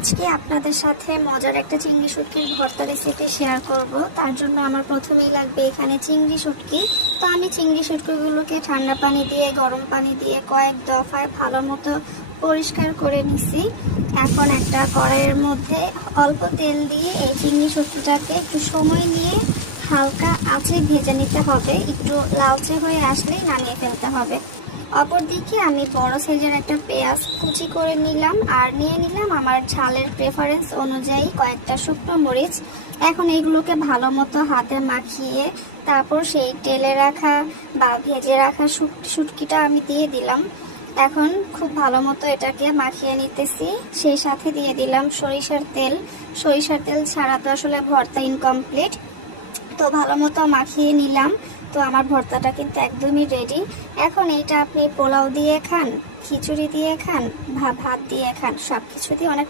আজকে আপনাদের সাথে মজার একটা চিংড়ি শুটকির ভর্তা রেসিপি শেয়ার করব। তার জন্য আমার প্রথমেই লাগবে এখানে চিংড়ি শুটকি। তো আমি চিংড়ি শুটকিগুলোকে ঠান্ডা পানি দিয়ে গরম পানি দিয়ে কয়েক দফায় ভালো মতো পরিষ্কার করে নিছি। এখন একটা কড়াইয়ের মধ্যে অল্প তেল দিয়ে এই চিংড়ি শুটকিটাকে একটু সময় নিয়ে হালকা আঁচে ভেজে নিতে হবে। একটু লালচে হয়ে আসলেই নামিয়ে ফেলতে হবে। অপরদিকে আমি বড় সাইজের একটা পেঁয়াজ কুচি করে নিলাম আর নিয়ে নিলাম আমার ঝালের প্রেফারেন্স অনুযায়ী কয়েকটা শুকনো মরিচ। এখন এগুলোকে ভালো মতো হাতে মাখিয়ে তারপর সেই তেলে রাখা বা ভেজে রাখা শুটকিটা আমি দিয়ে দিলাম। এখন খুব ভালো মতো এটাকে মাখিয়ে নিতেছি। সেই সাথে দিয়ে দিলাম সরিষার তেল। সরিষার তেল ছাড়া তো আসলে ভর্তা ইনকমপ্লিট। তো ভালো মতো মাখিয়ে নিলাম। তো আমার ভর্তাটা কিন্তু একদমই রেডি। এখন এইটা আপনি পোলাও দিয়ে খান, খিচুড়ি দিয়ে খান, ভাত দিয়ে খান, সব কিছু দিয়ে অনেক